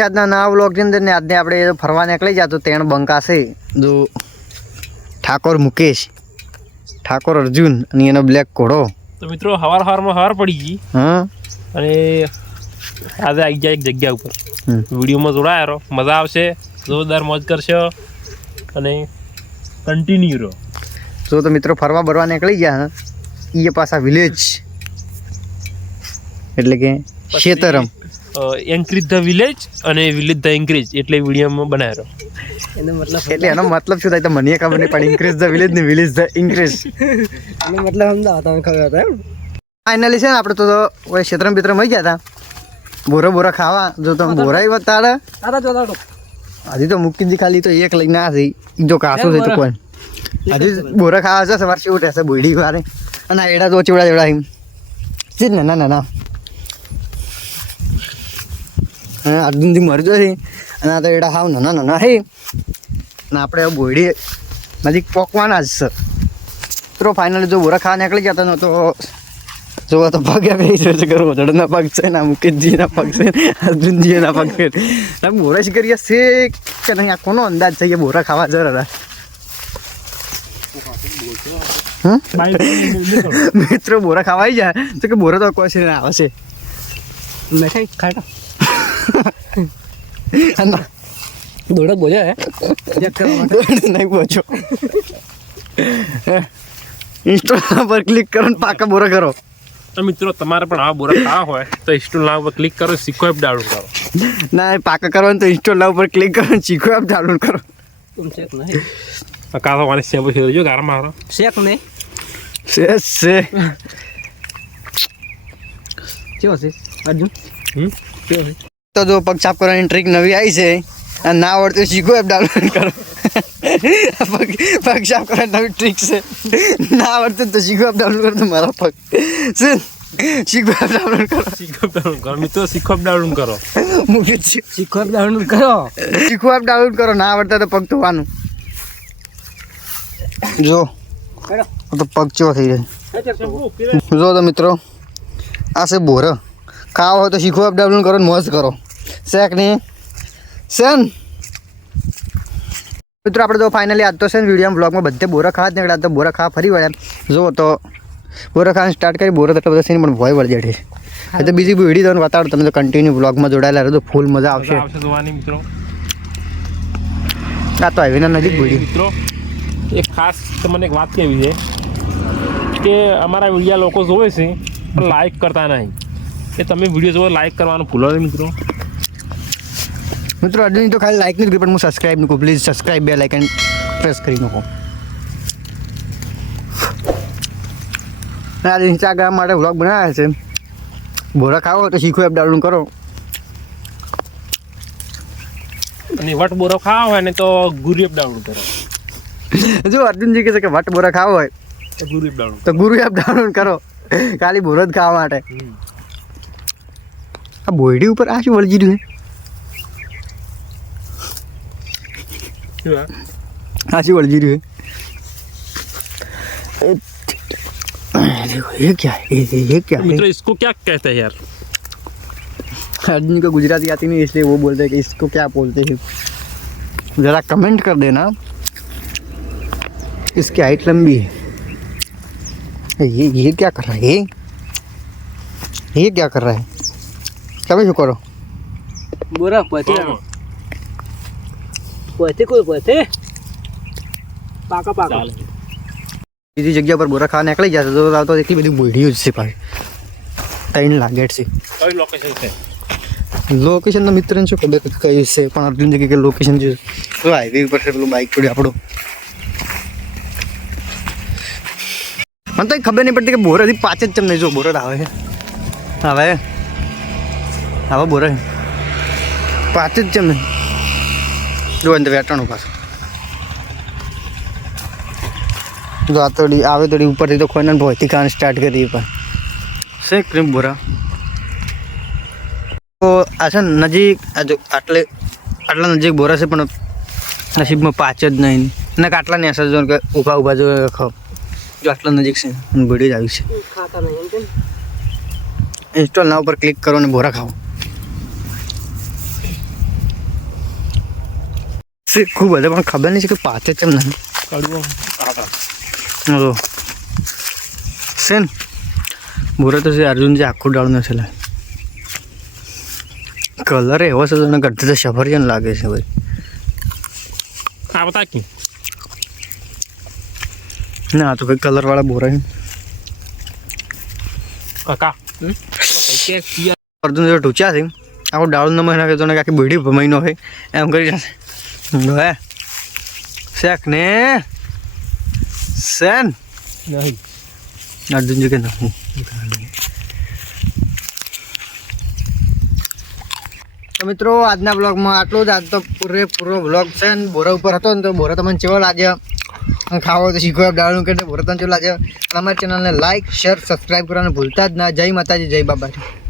આજના નવા વ્લોગની અંદર ને આજને આપણે ફરવા નીકળી જતો ત્રણ બંકા છે જો ઠાકોર મુકેશ ઠાકોર અર્જુન અને એનો બ્લેક ઘોડો. તો મિત્રો હવારમાં હવાર પડી ગઈ અને આજે આવી જાય એક જગ્યા ઉપર વિડીયોમાં જોડાયા રહો, મજા આવશે, જોરદાર મોજ કરશો અને કન્ટિન્યુ રહો. જો તો મિત્રો ફરવા બરવા નીકળી ગયા એ પાછા વિલેજ એટલે કે ખેતરમ એન્કરેજ ધ વિલેજ અને વિલેજ ધ એન્કરેજ એટલે વિડીયોમાં બનાવ્યો. એનો મતલબ શું થાય તો મને ખબર નહીં પણ ઇન્ક્રીઝ ધ વિલેજ ને વિલેજ ધ ઇન્ક્રીઝ એનો મતલબ સમજાવો તમે ખબર હતા એમ. ફાઇનલી છે ને આપણે તો ઓય ક્ષેત્રમ બિત્રમ આવી ગયા હતા બોરા ખાવા. જો તમે બોરા બતાડે હજી તો મૂકી ખાલી તો એક લઈને ના થઈ જો કાસો છે તો કોઈ હજી બોરા ખાવા છે સવાર શું રહેશે બોયડી વારે અને એડા તો ચેવડા જેવડા એમ છે ને ના ના ના હા અર્જુનથી મરજો છે અને આ તો એડા હાવ નાના નાના હે અને આપણે બોયડી નજીક પોકવાના જ છે. તો ફાઇનલી જો બોરા ખાવા નીકળી ગયા હતા તો જોવા તો પગ આવી રહ્યો છે કરો ધડના પગ છે ને મુકેશજીના પગ છે અર્જુનજીના પગ છે બોરા જ કરીએ છે કે નહીં આ કોનો અંદાજ છે કે બોરા ખાવા જરા મિત્રો બોરા ખાવા આવી જાય તો કે બોરા તો કોઈ છે ને આવે છે મેં કઈ ખાટા દોડક બોલ્યા હે નહીં પહોંચો ઇન્સ્ટોલ પર ક્લિક કરો ને પાકા બોરા કરો. તો મિત્રો તમારે પણ આવા બોરા ખાવા હોય તો ઇન્સ્ટોલ નામ પર ક્લિક કરો, શીખો એપ ડાઉનલોડ કરો. ના પાકા કરવાનું તો ઇન્સ્ટોલ ઉપર ક્લિક કરો ને શીખો એપ ડાઉનલોડ કરો. तुम चेक नहीं કાતો વાને સેમ છે જો ગાર મારો चेक नहीं છે क्यों से अर्जुन क्यों से તો જો પગ છાપ કરવાની ટ્રીક નવી આવી છે અને ના આવડતું શીખો એપ ડાઉનલોડ કરો. પગ છાપ કરવાની નવી ટ્રીક છે ના આવડતું તો શીખો એપ ડાઉનલોડ કરો. તો મારા પગ છે શીખો એપ ડાઉનલોડ કરો. શીખો એપ ડાઉનલોડ કરો મિત્રો, શીખો એપ ડાઉનલોડ કરો. મુકેશ सीखो अब डाउनलोड करो શીખો એપ ડાઉનલોડ કરો. ના આવડતા તો પગ ધોવાનું જો તો પગ ચો થઈ જાય. જો તો મિત્રો આ છે બોર ખાવા હોય તો શીખો એપ ડાઉનલોડ કરો ને મોજ કરો. શેક નહીં સેન મિત્રો આપણે તો ફાઇનલી આજ તો છે ને વિડીયો બ્લોગમાં બધે બોરા ખાવા જ નીકળ્યા તો બોરા ખાવા ફરી વળ્યા. જો તો બોરા ખાવાનું સ્ટાર્ટ કરી બોરા તો બધા સીન પણ ભોય વળી જાય છે. તો બીજી વિડીયો તમને બતાડો તમે તો કન્ટિન્યુ બ્લોગમાં જોડાયેલા રહો તો ફૂલ મજા આવશે. જોવાની મિત્રો આ તો હાઈવેના નજીક વિડીયો મિત્રો એક ખાસ તમને એક વાત કહેવી છે કે અમારા વિડીયો લોકો જોવે છે પણ લાઈક કરતા નહીં. એ તમે વિડીયો જોવો લાઈક કરવાનું ભૂલો નહીં મિત્રો. મિત્રો અર્જુન તો ખાલી લાઈક નથી પણ હું સબસ્ક્રાઈબ મૂકું. પ્લીઝ સબસ્ક્રાઈબ બે લાઈક પ્રેસ કરી નાખો. આજે ઇન્સ્ટાગ્રામ માટે વ્લોગ બનાવ્યા છે. બોરા ખાવો તો શીખો એપ ડાઉનલોડ કરો. અને વટ બોરો ખાવા હોય ને તો ગુરુ એપ ડાઉનલોડ કરો. જો અર્જુનજી કહે છે કે વટ બોરા ખાવો હોય તો ગુરુ એપ ડાઉનલોડ તો ગુરુ એપ ડાઉનલોડ કરો ખાલી બોરો જ ખાવા માટે. આ બોયડી ઉપર આ શું વળગી રહ્યું છે? આ શું વળગી રહ્યું है? ये क्या है? ये क्या है? મિત્રો इसको क्या कहते हैं यार? अर्जुन को गुजराती आती नहीं इसलिए वो बोलते हैं कि इसको क्या बोलते हैं. ज़रा कमेंट कर देना. इसकी हाइट लंबी है. ये क्या कर रहा है? ये क्या कर रहा है? તમે શું કરો? बोरा पते पते कोई पते पाका पाका બીજી જગ્યા પર બોરા ખાવા નીકળી જશે તો આવતો એટલી બધી બોયડીઓ જ છે પાછી ત્રણ લાગેટ છે. કઈ લોકેશન છે? લોકેશન તો મિત્રને શું ખબર કયું છે પણ અર્જુન કે લોકેશન છે તો હાઈવે ઉપર છે પેલું બાઇક છોડી આપણું. મને તો ખબર નહીં પડતી કે બોરાથી પાંચ જ ચમ નહીં. જો બોરત આવે છે હવે હવે બોરા પાંચ જ ચમ નહીં જો અંદર વેટાણું પાછું જો આ થોડી આવે થોડી ઉપરથી તો કોઈ ભોયથી ખાવાનું સ્ટાર્ટ કરી પણ છે ક્રીમ બોરા. તો આ છે ને નજીક આ જો આટલા નજીક બોરા છે પણ નસીબમાં પાંચ જ નહીં ને આટલા ને અસર જો કે ઊભા જો ખાવ જો આટલા નજીક છે ભીડી જ આવી છે. खाता नहीं है ઇન્સ્ટોલ ના ઉપર ક્લિક કરો ને બોરા ખાઓ. શીખવું બધે પણ ખબર નહીં છે કે પાતે કેમ નહીં કડવું હલો સેન બોરે તો છે અર્જુન જે આખું ડાળું નથી લાગે કલર એવો છે તને કરતી તો સફરજન લાગે છે ભાઈ આ બતા કે ના આ તો કંઈ કલરવાળા બોરા છે કાકા અર્જુન જેવો ટૂંચ્યા છે આખું ડાળું ન મહિના કે તને આખી બેડી મહિનો હોય એમ કરી જશે હે શેખ ને સેન નહીં અર્જુનજી કે નહીં તો મિત્રો આજના બ્લોગમાં આટલું જ. આજ તો પૂરેપૂરો બ્લોગ છે ને બોરા ઉપર હતો ને તો બોરા તમને કેવો લાગે અને ખાવો તો શીખો ડાળનું કે બોરા તમને કેવું લાગે અને અમારી ચેનલને લાઈક શેર સબસ્ક્રાઈબ કરવાનું ભૂલતા જ ના. જય માતાજી જય બાબાજી.